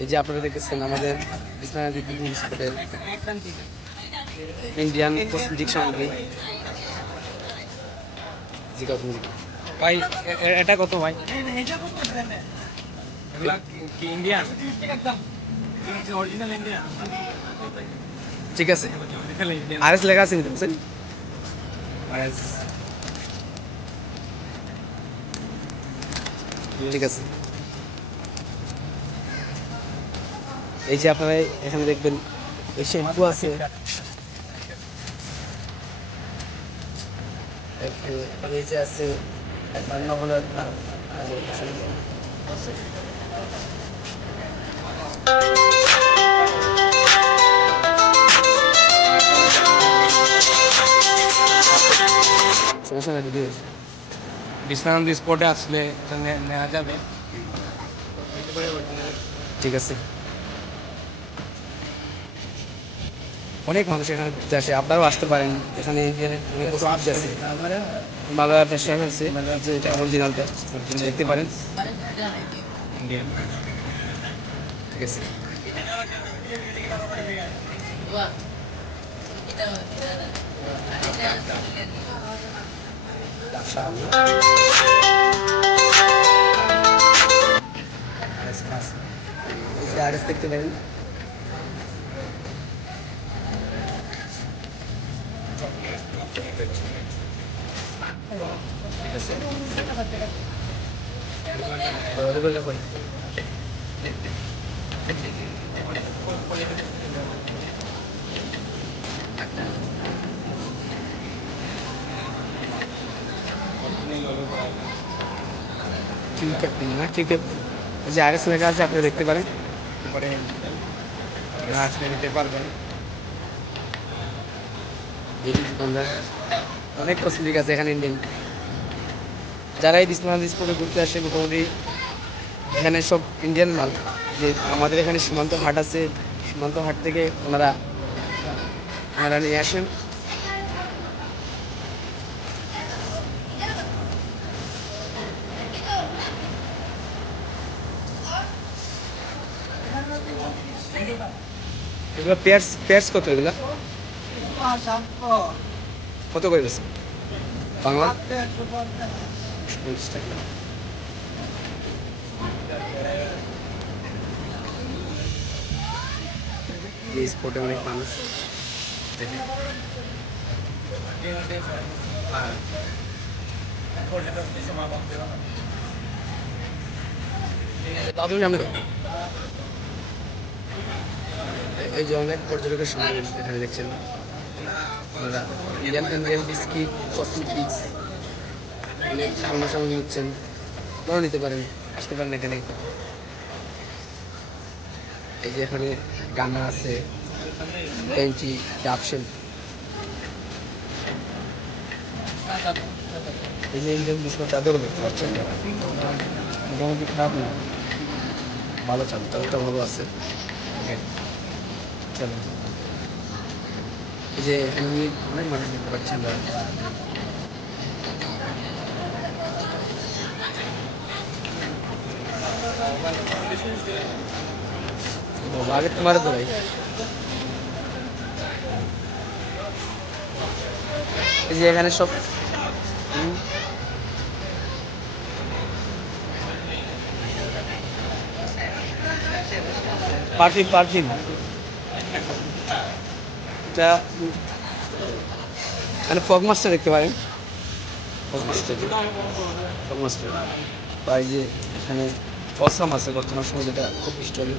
এই যে আপনারা দেখতেছেন আমাদের ইন্ডিয়ান কসমেটিক সামগ্রী। ভাই এটা কত ভাই? ইন্ডিয়ান ঠিক আছে, আরএস লেখা আছে বুঝছেন? আরএস ঠিক আছে। এই যে আপনারা এখানে দেখবেন এই শ্যাম্পু আছে, এই যে আছে বিশ্রান্তি স্পটে আসলে এটা নেওয়া যাবে। ঠিক আছে। অনেক মানুষ এখানে ঘুরতে আসে, আপনারাও আসতে পারেন। এখানে অনেক কসমেটিক আছে, বাংলা ফ্যাশন আছে, যে এটা অরিজিনালটা দেখতে পারেন। ইন্ডিয়ান ঠিক আছে। আরএস দেখতে পারেন। ঠিক আছে, যে আরএস লেখা আছে আপনি দেখতে পারেন। পরে আসলে নিতে পারবেন। অনেক কসমেটিক আছে এখানে ইন্ডিয়ান। যারা এই বিশ্বনাথ স্পটে ঘুরতে আসে মোটামুটি এখানে সব ইন্ডিয়ান মাল। যে আমাদের এখানে সীমান্ত হাট আছে, সীমান্ত হাট থেকে ওনারা নিয়ে আসেন। এগুলো পেয়ার্স পেয়ার্স কত? এগুলো কত করে গেছে বাংলা? 50 টাকা। এই স্পটে অনেক মানুষ। এই যে অনেক পর্যটকের সঙ্গে এখানে দেখছেন ইন্ডিয়ান বিস্কিট, কসমেটিক্স, অনেক সামনাসামনি নিচ্ছেন, আপনারাও নিতে পারেন, আসতে পারেন এখানে। এই যে এখানে গানা আছে, পেন্টি, ডাবশেল। এই যে ইন্ডিয়ান বিস্কুট চাদরও দেখতে পাচ্ছেন, মোটামুটি খারাপ না, ভালো চাদরটা ভালো আছে। চলো, এই যে এখানে অনেক মানুষ দেখতে পাচ্ছেন। আগে তোমার তো ভাই এই যে এখানে সব পারফিউম পারফিউম এটা মানে ফগ মাস্টার দেখতে পারেন, ফগ মাস্টার। বা এই যে এখানে অসাম আছে বর্তমান সময়, যেটা খুব স্ট্রবেরি।